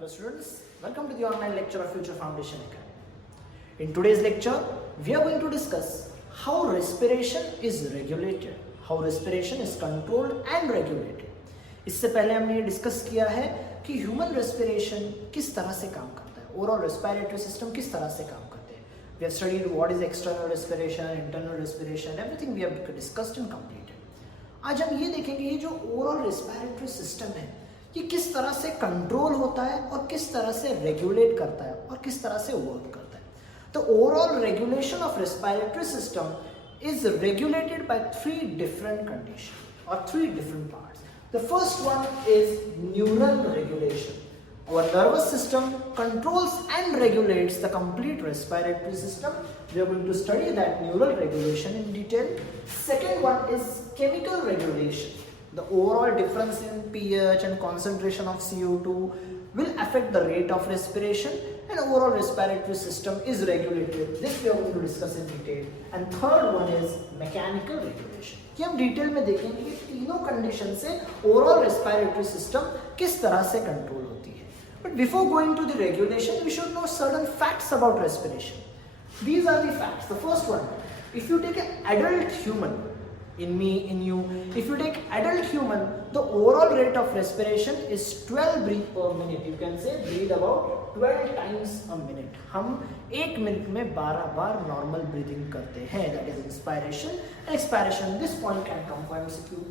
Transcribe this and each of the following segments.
Hello students, welcome to the online lecture of Future Foundation Academy. In today's lecture, we are going to discuss how respiration is regulated, how respiration is controlled and regulated. इससे पहले हमने ये discuss किया है कि human respiration किस तरह से काम करता है, ओवरऑल रेस्पिरेटरी सिस्टम किस तरह से काम करते हैं. We have studied what is external respiration, internal respiration, everything we have discussed and completed. आज हम ये देखेंगे ये जो ओवरऑल रेस्पिरेटरी सिस्टम है ये किस तरह से कंट्रोल होता है और किस तरह से रेगुलेट करता है और किस तरह से वर्क करता है. तो overall regulation of respiratory system is regulated by three different condition और three different parts. The first one is neural regulation. Our nervous system controls and regulates the complete respiratory system. We are going to study that neural regulation in detail. Second one is chemical regulation. The overall difference in pH and concentration of CO2 will affect the rate of respiration and overall respiratory system is regulated. This we are going to discuss in detail. And third one is mechanical regulation. ये हम detail में देखेंगे कि तीनों condition से overall respiratory system किस तरह से कंट्रोल होती है. But before going to the regulation, we should know certain facts about respiration. These are the facts. The first one, if you take an adult human, in me, in you, if you take adult human, the overall rate of respiration is 12 breath per minute. You can say breathe about 12 times a minute. हम एक minute में 12 बार normal breathing करते हैं. That is inspiration and expiration. This point can come for MCQ.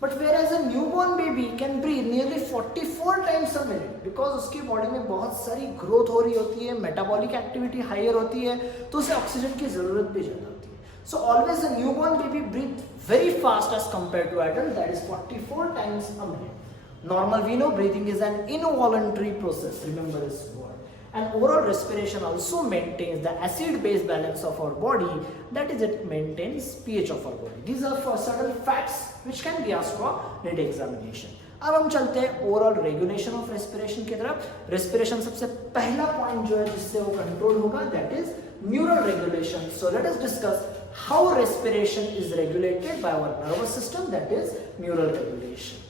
But whereas a newborn baby can breathe nearly 44 times a minute because उसकी body में बहुत सारी growth हो रही होती है, मेटाबॉलिक एक्टिविटी हायर होती है, तो उसे ऑक्सीजन की जरूरत भी ज़्यादा होती है. So always a newborn baby breathe very fast as compared to adult, that is 44 times a minute. Normal, we know breathing is an involuntary process. Remember this word. And overall respiration also maintains the acid-base balance of our body. That is, it maintains pH of our body. These are for certain facts which can be asked for NET examination. अब हम चलते हैं overall regulation of respiration की तरफ. Respiration सबसे पहला point जो है जिससे वो कंट्रोल होगा, that is neural regulation. So let us discuss how respiration is regulated by our nervous system, that is neural regulation.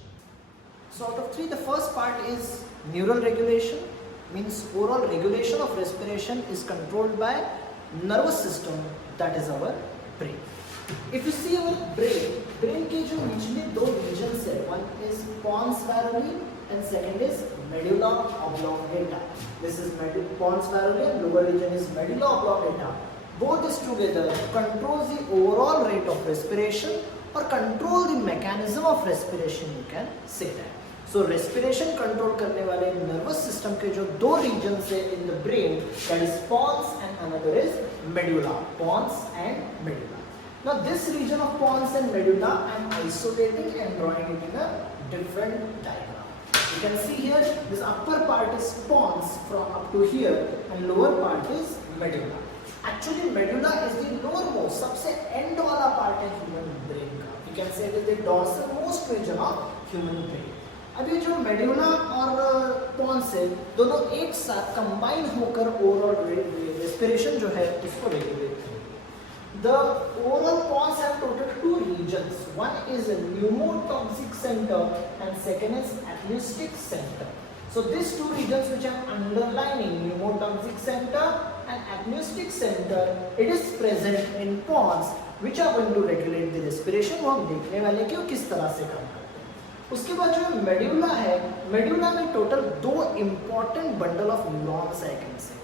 So out of three, the first part is neural regulation, means overall regulation of respiration is controlled by nervous system, that is our brain. If you see our brain के जो निचले दो regions है, one is pons varolii and second is medulla oblongata. This is pons varolii and lower region is medulla oblongata. Both this together controls the overall rate of respiration or control the mechanism of respiration, you can say that. So respiration control करने वाले nervous system के जो दो regions है in the brain, that is pons and another is medulla. Pons and medulla. Now this region of pons and medulla I am isolating and drawing it in a different diagram. You can see here this upper part is pons from up to here and lower part is medulla. Actually medulla is the lowermost, सबसे end वाला part है human brain का. You can say it is the dorsal-most region of human brain. अब ये जो medulla और Pond's है दोनों एक साथ कंबाइन होकर ओवरऑल रेस्पिरेशन जो है उसको रेगुलेट करेंगे. The overall pons have total two regions. One is pneumotaxic centre and second is apneustic centre. So these two regions which I am underlining, pneumotoxic center and apneustic center, it is present in pons which are going to regulate the respiration. वो हम देखने वाले कि वो किस तरह से काम करते हैं. उसके बाद जो मेडुला है, मेडुला में टोटल दो इंपॉर्टेंट बंडल ऑफ न्यूरॉन्स है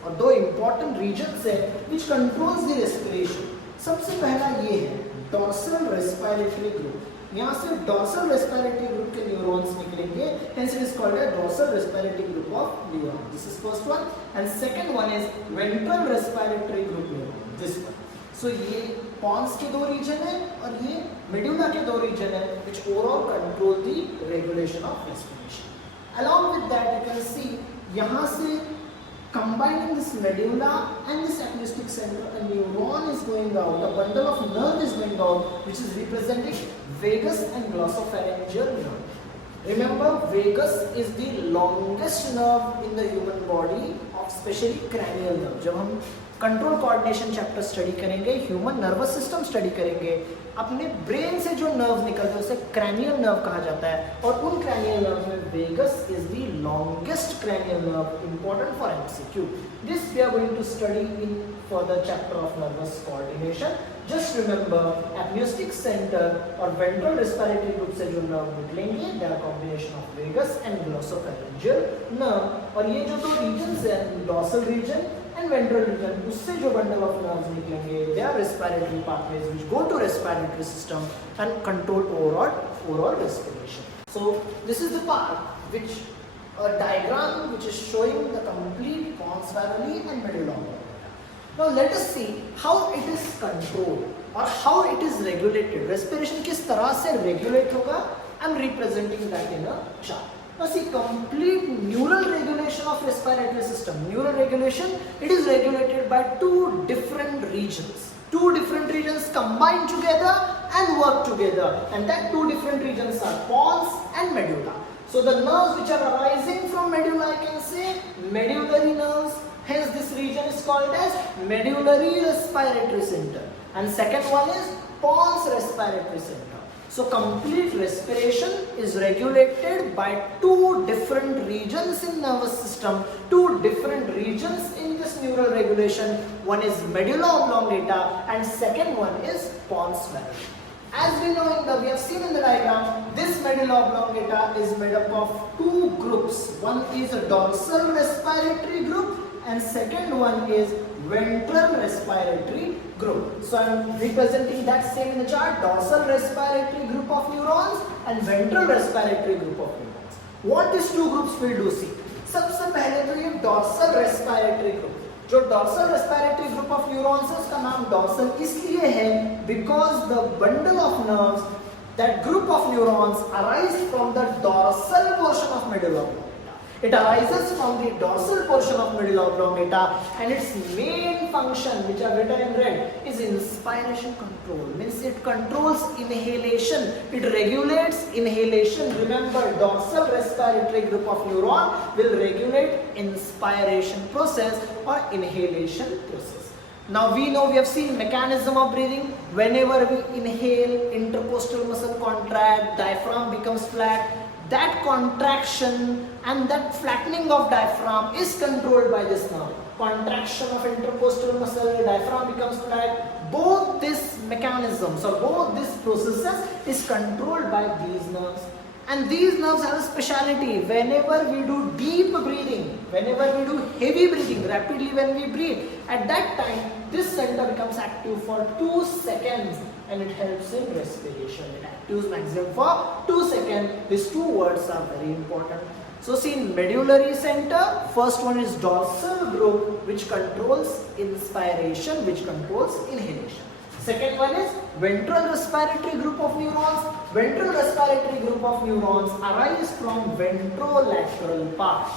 और दो इंपॉर्टेंट रीजन्स है विच कंट्रोल्स द रेस्पिरेशन. सबसे पहला ये है डॉर्सल रेस्पिरेटरी ग्रुप. यहाँ से डॉर्सल रेस्पिरेटरी ग्रुप के न्यूरॉन्स निकलेंगे, hence it is called a dorsal respiratory group of neurons. This is first one and second one is ventral respiratory group neuron, this one. So ये pons के दो reason है और ये medulla के दो रीजन है which overall control the regulation of respiration. Along with that you can see यहाँ से combining this medulla and this apneustic center, a neuron is going out, a bundle of nerve is going out which is representing vagus and glossopharyngeal nerve. Remember, vagus is the longest nerve in the human body of especially cranial nerve. जब हम control coordination chapter study करेंगे, human nervous system study करेंगे, अपने brain से जो nerve निकलते हैं उसे क्रैनियल नर्व कहा जाता है, और उन क्रैनियल नर्व में vagus is the longest cranial nerve, important for MCQ. This we are going to study in further chapter of nervous coordination. Just remember apneustic centre और वेंट्रल रेस्पिरेटरी ग्रुप से जो nerve निकलेंगे they are combination of vagus and glossopharyngeal nerve. और ये जो दो regions हैं, dorsal region and ventral region, उससे जो bundle of nerves निकलेंगे they are respiratory pathways which go to respiratory system and control overall respiration. So this is the part which a diagram which is showing the complete pons varoli and medulla oblongata. Now let us see how it is controlled or how it is regulated. Respiration किस तरह से regulate होगा? I am representing that in a chart. Now see, complete neural regulation of respiratory system. Neural regulation, it is regulated by two different regions. Two different regions combine together and work together, and that two different regions are pons and medulla. So the nerves which are arising from medulla, I can say medullary nerves. Hence this region is called as medullary respiratory center. And second one is pons respiratory center. So complete respiration is regulated by two different regions in nervous system, two different regions in this neural regulation. One is medulla oblongata and second one is pons varoli. As we know we have seen in the diagram, this medulla oblongata is made up of two groups. One is a dorsal respiratory group and second one is ventral respiratory group. So I am representing that same in the chart, dorsal respiratory group of neurons and ventral respiratory group of neurons. What these two groups will do, see. सबसे पहले तो ये dorsal respiratory group, जो dorsal respiratory group of neurons है उसका नाम dorsal इसलिए है because the bundle of nerves, that group of neurons arise from the dorsal portion of medulla oblongata. It arises from the dorsal portion of medulla oblongata and its main function, which are written in red, is inspiration control. Means it controls inhalation, it regulates inhalation. Remember, dorsal respiratory group of neuron will regulate inspiration process or inhalation process. Now we know, we have seen mechanism of breathing. Whenever we inhale, intercostal muscle contract, diaphragm becomes flat. That contraction and that flattening of diaphragm is controlled by this nerve. Contraction of intercostal muscle, diaphragm becomes flat. Both these mechanisms or both these processes is controlled by these nerves. And these nerves have a speciality. Whenever we do deep breathing, whenever we do heavy breathing, rapidly when we breathe, at that time this center becomes active for 2 seconds and it helps in respiration. It actives maximum for 2 seconds. These two words are very important. So see, in medullary center, first one is dorsal group which controls inspiration, which controls inhalation. Second one is ventral respiratory group of neurons. Ventral respiratory group of neurons arise from ventrolateral part.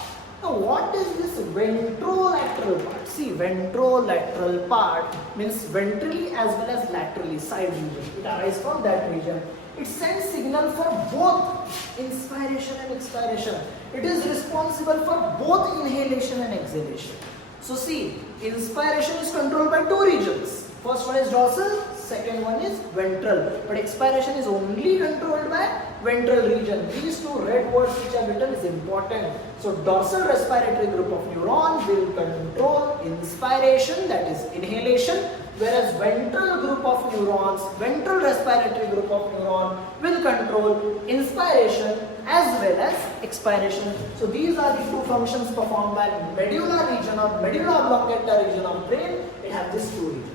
Now what is this ventrolateral part? See, ventrolateral part means ventrally as well as laterally, side region. It arises from that region. It sends signal for both inspiration and expiration. It is responsible for both inhalation and exhalation. So see, inspiration is controlled by two regions. First one is dorsal, second one is ventral. But expiration is only controlled by ventral region. These two red words which are written is important. So dorsal respiratory group of neuron will control inspiration, that is inhalation, whereas ventral group of neurons, ventral respiratory group of neuron will control inspiration as well as expiration. So these are the two functions performed by medulla region or medulla oblongata region of brain. It has these two regions.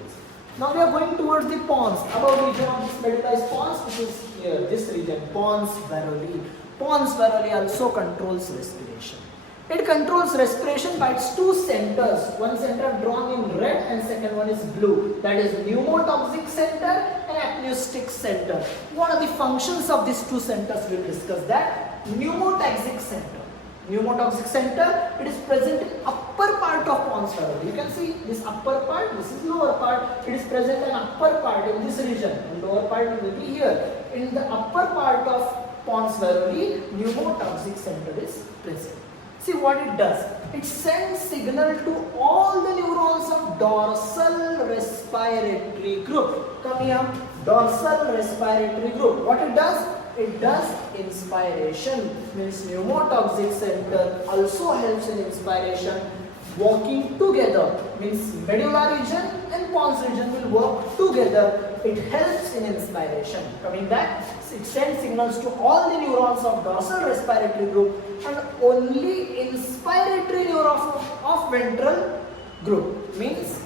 Now we are going towards the pons. Above region of this medulla is pons, which is here, this region, pons varoli. Pons varoli also controls respiration. It controls respiration by its two centers. One center drawn in red and second one is blue. That is pneumotoxic center and apneustic center. What are the functions of these two centers? We will discuss that. Pneumotoxic center. Pneumotoxic center, it is present in upper part of pons varoli. You can see this upper part, this is lower part. It is present in upper part in this region, and lower part will be here. In the upper part of pons varoli, pneumotoxic center is present. See what it does. It sends signal to all the neurons of dorsal respiratory group. Come here, dorsal respiratory group. What it does? It does inspiration. Means pneumotoxic center also helps in inspiration. Working together means medulla region and pons region will work together. It helps in inspiration. Coming back, it sends signals to all the neurons of dorsal respiratory group and only inspiratory neuron of ventral group. Means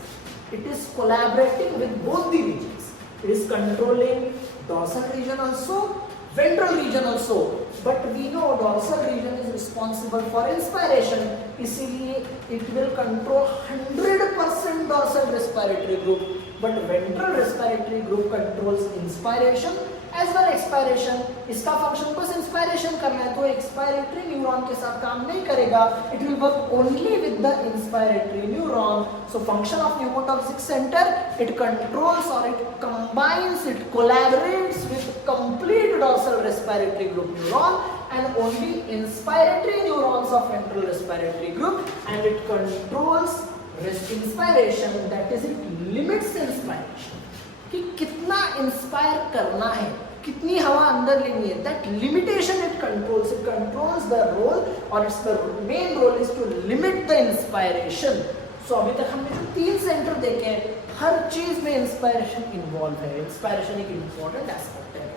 it is collaborating with both the regions. It is controlling dorsal region also, ventral region also. But we know dorsal region is responsible for inspiration. इसीलिए it will control 100% dorsal respiratory group. But ventral respiratory group controls inspiration as well expiration. इसका function बस inspiration करना है, तो expiratory neuron के साथ काम नहीं करेगा. It will work only with the inspiratory neuron. So function of pneumotoxic center, it controls or it combines, it collaborates with complete dorsal respiratory group neuron and only inspiratory neurons of ventral respiratory group, and it controls inspiration, that is it limits inspiration. कि कितना inspire करना है, कितनी हवा अंदर लेनी है, that limitation it controls. It controls the role or its the main role is to limit the inspiration. So अभी तक हमने जो 3 सेंटर देखे हैं, हर चीज में इंस्पायरेशन इन्वॉल्व है. इंस्पायरेशन एक इम्पोर्टेंट एस्पेक्ट है.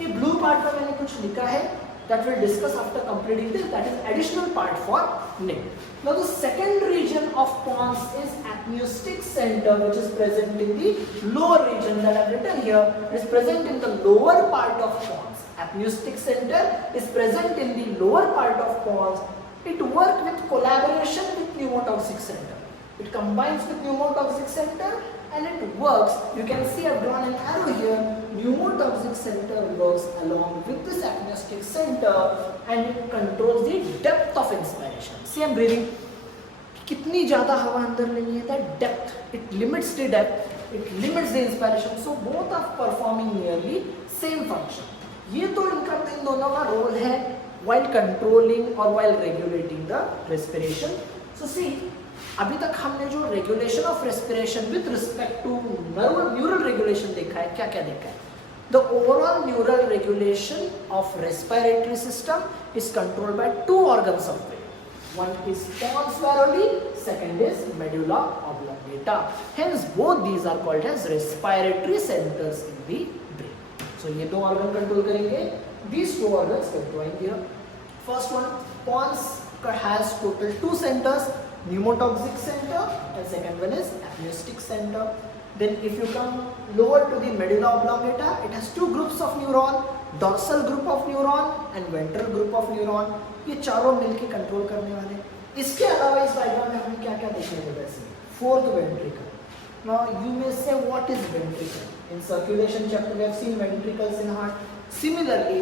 ये ब्लू पार्ट में मैंने कुछ लिखा है that we'll discuss after completing this, that is additional part for NIC. Now the second region of pons is apneustic center, which is present in the lower region that I have written here. It is present in the lower part of pons. Apneustic center is present in the lower part of pons. It works with collaboration with pneumotoxic center. It combines with pneumotoxic center and it works. You can see I've drawn an arrow here. Pneumotoxic center works along with this apneustic center and it controls the depth of inspiration. See, I'm breathing. कितनी ज़्यादा हवा अंदर लेनी है, that depth. It limits the depth. It limits the inspiration. So both are performing nearly same function. ये तो इनका इन दोनों का रोल है while controlling or while regulating the respiration. So see, अभी तक हमने जो regulation of respiration with respect to neural regulation देखा है, क्या क्या देखा है? The overall neural regulation of respiratory system is controlled by 2 organs of brain. One is pons varoli, second is medulla oblongata. Hence both these are called as respiratory centers in the brain. So ये 2 organ control करेंगे. These 2 organs controlling here. First one, pons has total 2 centers. Pneumotoxic center and second one is apneustic center. Then if you come lower to the medulla oblongata, it has 2 groups of neuron, dorsal group of neuron and ventral group of neuron. ये चारों मिलके control करने वाले. इसके अलावा इस diagram में हमें क्या क्या देखने को वैसे? 4th ventricle. Now you may say what is ventricle? In circulation chapter we have seen ventricles in heart. Similarly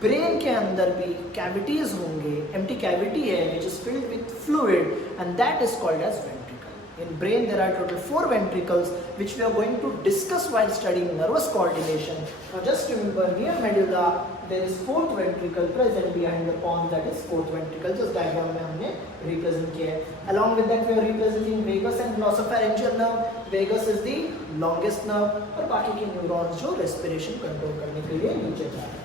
brain के अंदर भी कैविटीज होंगे, एम्प्टी कैविटी है which is filled with fluid and that is called as ventricle. In brain there are total 4 ventricles which we are going to discuss while studying nervous coordination. Now just remember, near medulla there is 4th ventricle present behind the pons, that is 4th ventricle. जिस diagram में हमने represent किया है. Along with that we are representing vagus and glossopharyngeal nerve. Vagus is the longest nerve और बाकी के neurons जो respiration control करने के लिए नीचे जा रहे हैं.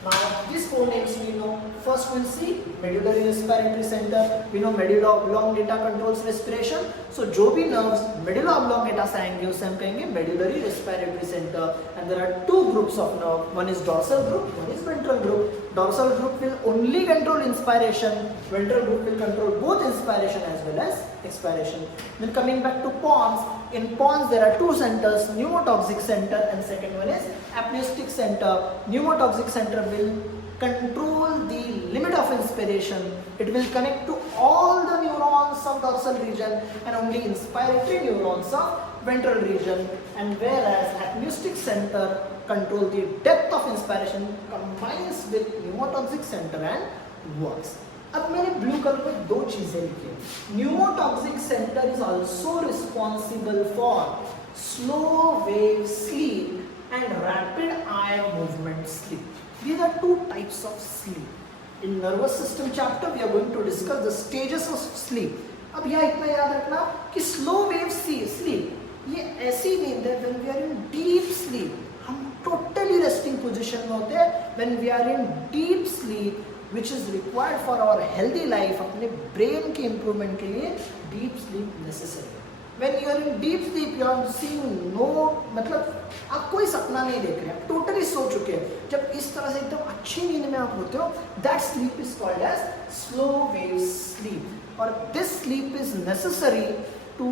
Now these 4 names we know. First we'll see medullary respiratory center. We know medulla oblongata controls respiration. So जो भी nerves medulla oblongata से आएंगे उसे हम कहेंगे medullary respiratory center. And there are 2 groups of nerve. One is dorsal group, one is ventral group. Dorsal group will only control inspiration. Ventral group will control both inspiration as well as expiration. Then coming back to pons. In pons there are 2 centers, pneumotoxic center and second one is apneustic center. Pneumotoxic center will control the limit of inspiration. It will connect to all the neurons of dorsal region and only inspiratory neurons of ventral region. And whereas apneustic center control the depth of inspiration, combines with pneumotoxic center and works. अब मैंने blue colour में 2 चीजें लिखी हैं. Pneumotaxic centre is also responsible for slow wave sleep and rapid eye movement sleep. These are 2 types of sleep. In nervous system chapter we are going to discuss the stages of sleep. अब यहाँ इतना याद रखना कि slow wave sleep ये ऐसी नींद है when we are in deep sleep, हम totally resting position में होते हैं. When we are in deep sleep which is required for our healthy life, अपने brain के improvement के लिए deep sleep necessary. When you are in deep sleep, you are seeing no, मतलब आप कोई सपना नहीं देख रहे, आप टोटली सो चुके हैं. जब इस तरह से एकदम अच्छी नींद में आप होते हो, that sleep is called as slow wave sleep. और this sleep is necessary to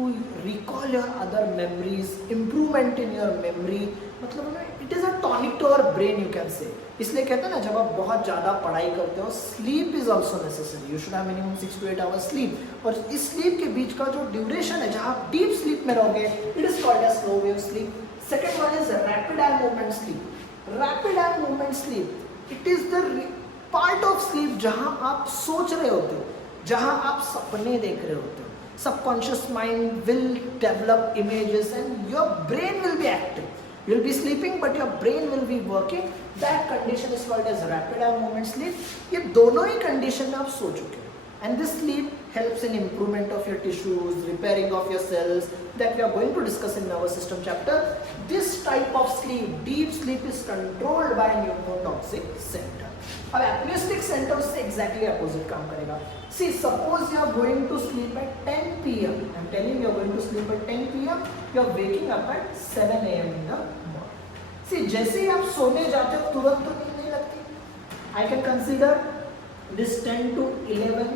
recall your other memories, improvement in your memory. मतलब it is a tonic to our brain, you can say. इसलिए कहते हैं ना, जब आप बहुत ज़्यादा पढ़ाई करते हो, sleep is also necessary. You should have minimum 6 to 8 hours sleep. और इस sleep के बीच का जो duration है, जहाँ आप deep sleep में रहोगे, it is called as slow wave sleep. Second one is rapid eye movement sleep. Rapid eye movement sleep, it is the part of sleep जहाँ आप सोच रहे होते हो, जहाँ आप सपने देख रहे होते हो. Subconscious mind will develop images and your brain will be active. You will be sleeping but your brain will be working. That condition is called as rapid eye movement sleep. ये दोनों ही condition में आप सो चुके हो. And this sleep helps in improvement of your tissues, repairing of your cells, that we are going to discuss in nervous system chapter. This type of sleep, deep sleep, is controlled by neurotoxic center. अब apneustic center से exactly opposite काम करेगा. See, suppose you are going to sleep at 10 p.m. I'm telling you are going to sleep at 10 p.m. You are waking up at 7 a.m. in the morning. See, जैसे ही आप सोने जाते हो तुरंत तो नींद नहीं लगती. I can consider this 10 to 11.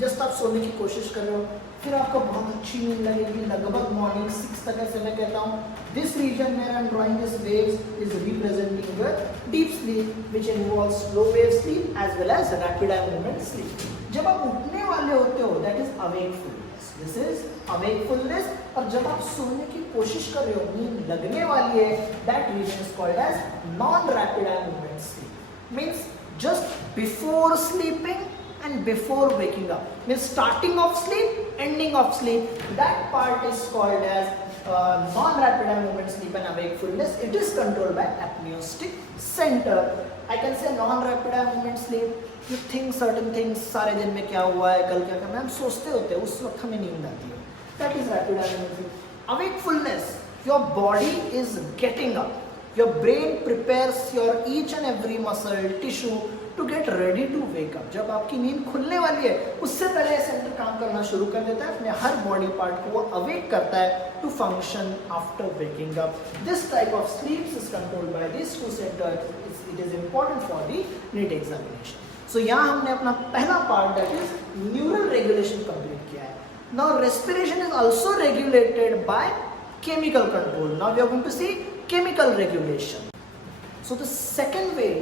Just आप सोने की कोशिश कर रहे हो, फिर आपको बहुत अच्छी नींद लगेगी लगभग मॉर्निंग 6 तक. ऐसे मैं कहता हूँ this region where I am drawing this waves is representing your deep sleep which involves slow wave sleep as well as rapid eye movement sleep. जब आप उठने वाले होते हो that is awakefulness. This is awakefulness. और जब आप सोने की कोशिश कर रहे हो, नींद लगने वाली है, that region is called as non rapid eye movement sleep. Means just before sleeping and before waking up, means starting of sleep, ending of sleep, that part is called as non-rapid eye movement sleep and awakefulness. It is controlled by apneustic center. I can say non-rapid eye movement sleep, you think certain things, सारे दिन में क्या हुआ है, कल क्या करना है, हम सोचते होते हैं, उस वक्त हमें नींद आती है. That is rapid eye movement sleep. Awakefulness, your body is getting up. Your brain prepares your each and every muscle, tissue to get ready to wake up. जब आपकी नींद खुलने वाली है, उससे पहले सेंटर काम करना शुरू कर देता है, अपने हर बॉडी पार्ट को वो अवेक करता है to function after waking up. This type of sleep is controlled by these two centers. It is important for the NEET examination. So यहाँ हमने अपना पहला part that is neural regulation complete किया है. Now respiration is also regulated by chemical control. Now we are going to see chemical regulation. So the second way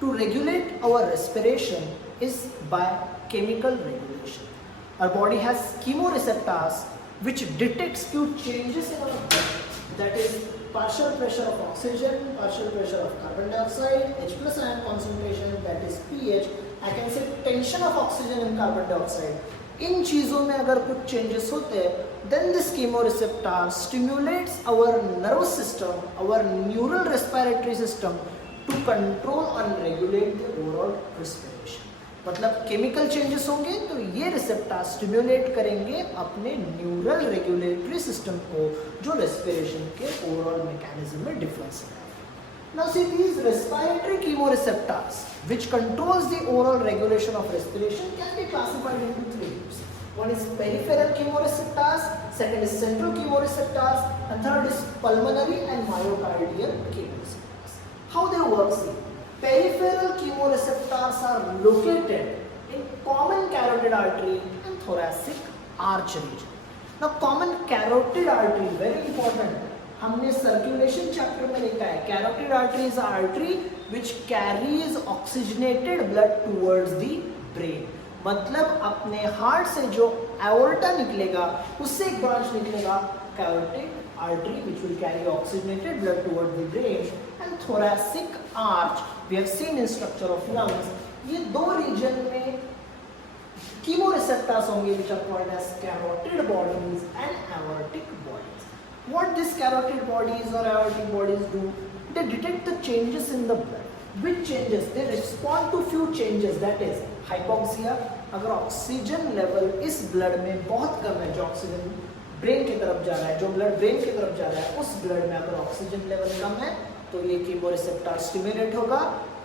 to regulate our respiration is by chemical regulation. Our body has chemoreceptors which detects few changes in our blood. That is partial pressure of oxygen, partial pressure of carbon dioxide, H plus ion concentration, that is pH. I can say tension of oxygen and carbon dioxide. इन चीज़ों में अगर कुछ changes होते हैं, then this chemoreceptor stimulates our nervous system, our neural respiratory system to control and regulate the overall respiration. मतलब chemical changes होंगे तो ये रिसेप्टर स्टिम्युलेट करेंगे अपने न्यूरल रेगुलेटरी सिस्टम को, जो रेस्पिरेशन के ओवरऑल मैकेनिज्म में डिफरेंस है. Now see, these respiratory chemoreceptors which controls the overall regulation of respiration can be classified into 3 groups. One is peripheral chemoreceptors, second is central chemoreceptors, and third is pulmonary and myocardial chemoreceptors. How they work? See, peripheral chemoreceptors are located in common carotid artery and thoracic arch region. Now common carotid artery, very important. हमने circulation chapter में लिखा है carotid artery is artery which carries oxygenated blood towards the brain. मतलब अपने heart से जो aorta निकलेगा उससे एक ब्रांच निकलेगा carotid artery which will carry oxygenated blood towards the brain. And thoracic arch we have seen in structure of lungs. ये दो रीजन में कीमोरिसेप्टर्स होंगे which are called as carotid bodies and aortic bodies. What these carotid bodies or aortic bodies do, they detect the changes in the blood. which changes they respond to few changes, that is hypoxia. अगर oxygen level इस blood में बहुत कम है, जो oxygen brain की तरफ जा रहा है, जो ब्लड ब्रेन की तरफ जा रहा है, उस ब्लड में अगर ऑक्सीजन लेवल कम है तो ये कीमोरिसेप्टर स्टिमुलेट होगा.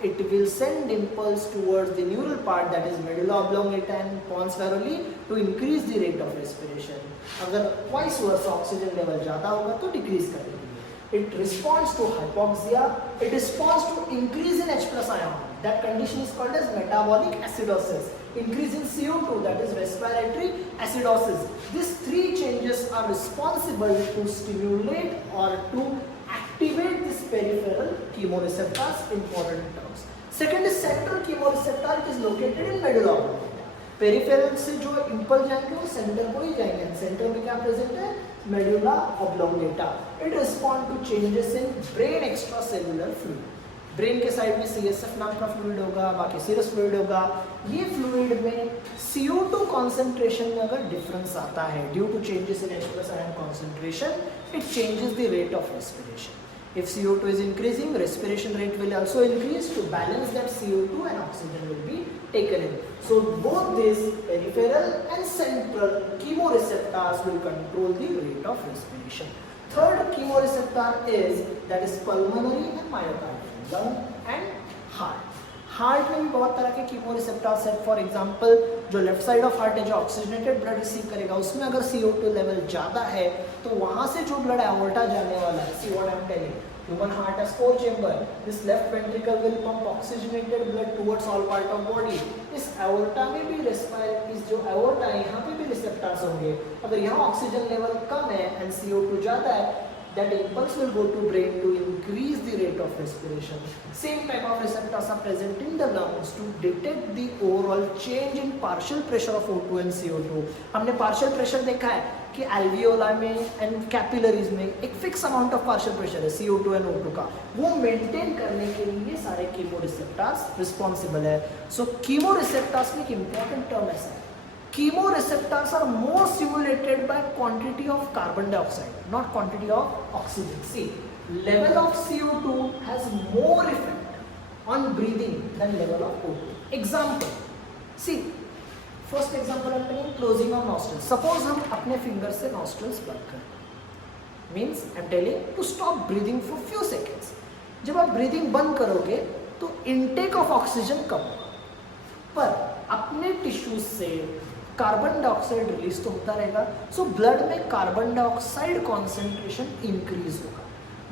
It will send impulse towards the neural part, that is medulla oblongata and pons varoli, to increase the rate of respiration. अगर vice versa ऑक्सीजन लेवल ज़्यादा होगा तो डिक्रीज कर देगी. It responds to hypoxia. It responds to increase in H plus ion. That condition is called as metabolic acidosis. Increase in CO2, that is respiratory acidosis. These three changes are responsible to stimulate or to activate this peripheral chemoreceptors, important terms. Second is central chemoreceptor. It is located in medulla oblongata. Peripheral से जो impulse जाएंगे वो centre को ही जाएंगे. Centre में क्या present है? Medulla oblongata. It respond to changes in brain extra cellular fluid. Brain के साइड में CSF नाम का फ्लूइड होगा, बाकी सीरस फ्लूइड होगा. ये फ्लूइड में CO2 कॉन्सेंट्रेशन में अगर डिफरेंस आता है due to changes in H+ ion concentration, it changes the rate of respiration. If CO2 is increasing, respiration rate will also increase. To balance that, CO2 and oxygen will be taken in. So both these peripheral and central chemoreceptors will control the rate of respiration. Third chemoreceptor is, that is pulmonary and myocardial, lung and heart. Heart में भी बहुत तरह के chemoreceptors हैं. For example जो left side of heart है, जो oxygenated blood receive करेगा, उसमें अगर CO2 लेवल ज़्यादा है तो वहाँ से जो ब्लड एओर्टा जाने वाला है, see what I am telling, human heart has 4 chamber. This left ventricle will pump oxygenated blood towards all part of body. इस एओर्टा में भी इस जो एओर्टा है यहाँ पे भी रिसेप्टर्स होंगे. अगर यहाँ ऑक्सीजन लेवल कम है एंड CO2 ज़्यादा है, that impulse will go to brain to increase the rate of respiration. Same type of receptors are present in the lungs to detect the overall change in partial pressure of O2 and CO2. हमने partial pressure देखा है कि alveoli में and capillaries में एक fixed amount of partial pressure है CO2 and O2 का. वो maintain करने के लिए सारे chemoreceptors responsible है. So chemoreceptors में एक important term ऐसा है, chemoreceptors are more stimulated by quantity of carbon dioxide, not quantity of oxygen. See, level of CO2 has more effect on breathing than level of O2. Example, see, first example I'm telling, closing of nostrils. Suppose हम अपने finger से nostrils बंद करें, means I'm telling to stop breathing for few seconds. जब आप breathing बंद करोगे तो intake of oxygen कम होगा, पर अपने टिश्यूज से कार्बन डाइऑक्साइड रिलीज तो होता रहेगा. सो ब्लड में कार्बन डाइऑक्साइड कॉन्सेंट्रेशन इंक्रीज होगा.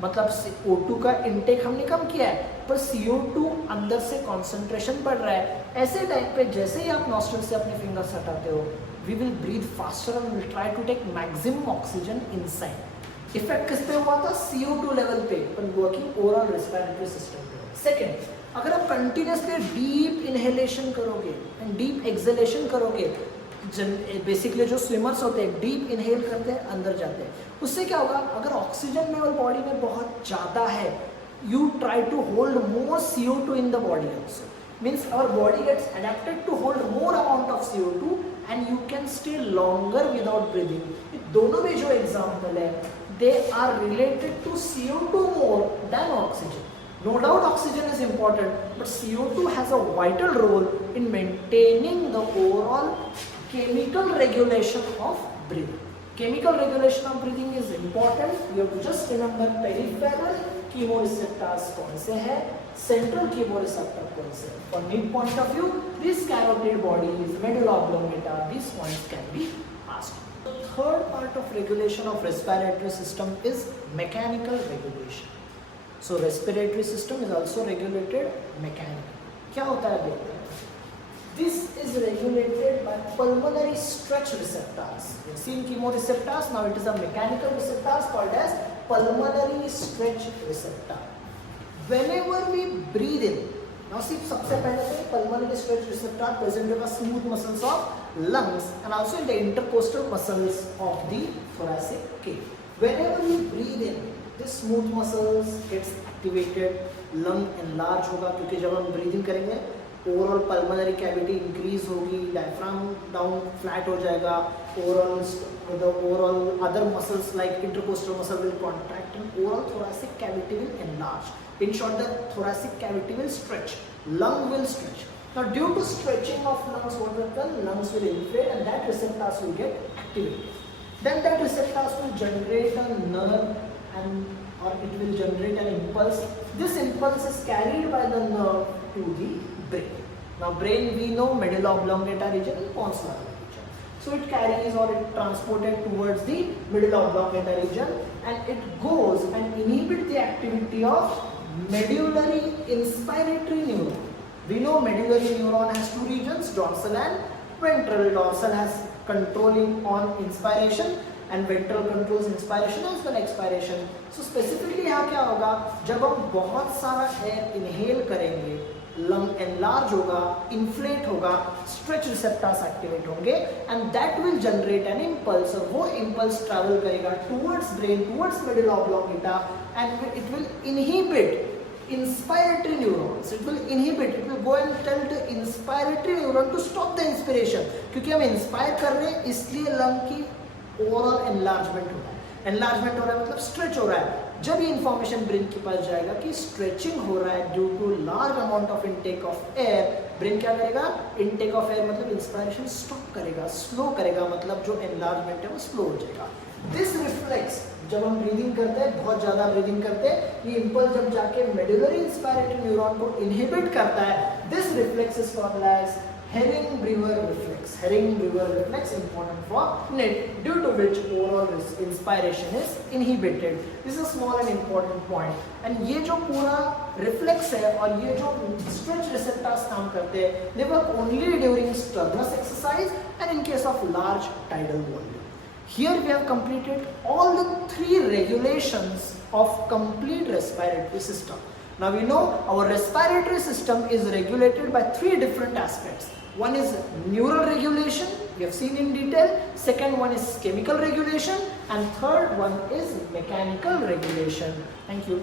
मतलब O2 का इनटेक हमने कम किया है, पर CO2 अंदर से कॉन्सेंट्रेशन बढ़ रहा है. ऐसे टाइप पे जैसे ही आप नॉस्ट्रिल से अपने फिंगर्स हटाते हो, we will breathe faster and will try to take maximum oxygen inside. Effect किस पे हुआ था? CO2 लेवल पे, पर वर्किंग ओवरऑल रेस्पिरेटरी सिस्टम पे. सेकेंड, अगर आप कंटिन्यूसली डीप इनहेलेशन करोगे एंड डीप एक्सहेलेशन करोगे, बेसिकली जो स्विमर्स होते हैं डीप इनहेल करते हैं, अंदर जाते हैं, उससे क्या होगा? अगर ऑक्सीजन लेवल बॉडी में बहुत ज़्यादा है, you try to hold more CO2 in the body also. Means our body gets adapted to hold more amount of CO2 and you can stay longer without breathing. दोनों में जो example है, they are related to CO2 more than oxygen. No doubt oxygen is important, but CO2 has a vital role in maintaining the overall chemical regulation of breathing. Chemical regulation of breathing is important. You have to just remember peripheral chemoreceptors कौन से हैं, central chemoreceptor कौन से हैं. From mid point of view, this carotid body is medulla oblongata. These points can be asked. The third part of regulation of respiratory system is mechanical regulation. So respiratory system is also regulated mechanically. क्या होता है देखते हैं. This is regulated by pulmonary stretch receptors. You've seen chemoreceptors. Now it is a mechanical receptors called as pulmonary stretch receptor. Whenever we breathe in, now see, सबसे पहले तो pulmonary stretch receptor present in the smooth muscles of lungs and also in the intercostal muscles of the thoracic cave. Whenever we breathe in, this smooth muscles gets activated, lung enlarge होगा, क्योंकि जब हम breathing करेंगे overall pulmonary cavity increase होगी, diaphragm down flat हो जाएगा, overall other muscles like intercostal muscle will contract and overall thoracic cavity will enlarge. In short, the thoracic cavity will stretch, lung will stretch. Now due to stretching of lungs, what will happen? Lungs will inflate and that receptors will get activated. Then that receptors will generate a nerve or it will generate an impulse. This impulse is carried by the nerve to the brain. Now brain, we know, medulla oblongata region and pons larva region. So it carries or it transported towards the medulla oblongata region and it goes and inhibit the activity of medullary inspiratory neuron. We know medullary neuron has two regions, dorsal and ventral. Dorsal has controlling on inspiration and ventral controls inspiration as well expiration. So specifically यहाँ क्या होगा, जब हम बहुत सारा air inhale करेंगे, lung enlarge होगा, inflate होगा, स्ट्रेच रिसेप्टर्स एक्टिवेट होंगे and that will generate an impulse और वो इम्पल्स ट्रैवल करेगा towards brain, towards medulla oblongata and it will inhibit inspiratory neurons. It will go and tell the inspiratory neuron to stop the inspiration. क्योंकि हम inspire कर रहे हैं इसलिए lung की ओवरऑल एनलार्जमेंट हो रहा है. एनलार्जमेंट हो रहा है मतलब स्ट्रेच हो रहा है. जब ये इंफॉर्मेशन ब्रेन के पास जाएगा कि स्ट्रेचिंग हो रहा है due to large amount of intake of air, brain क्या करेगा? इनटेक ऑफ एयर मतलब इंस्पायरेशन स्टॉप करेगा, स्लो करेगा, मतलब जो एनलार्जमेंट है वो स्लो हो जाएगा. दिस रिफ्लेक्स, जब हम ब्रीदिंग करते हैं, बहुत ज़्यादा ब्रीदिंग करते हैं, ये इम्पल्स जब जाके मेडुलरी इंस्पायरेटरी न्यूरॉन को इनहिबिट करता है, this reflex is called as Hering-Breuer reflex. Hering-Breuer reflex important for NET, due to which overall inspiration is inhibited. This is a small and important point. And ये जो पूरा reflex है और ये जो stretch receptors काम करते हैं, they work only during strenuous exercise and in case of large tidal volume. Here we have completed all the three regulations of complete respiratory system. Now we know our respiratory system is regulated by three different aspects. One is neural regulation, we have seen in detail. Second one is chemical regulation and third one is mechanical regulation. Thank you.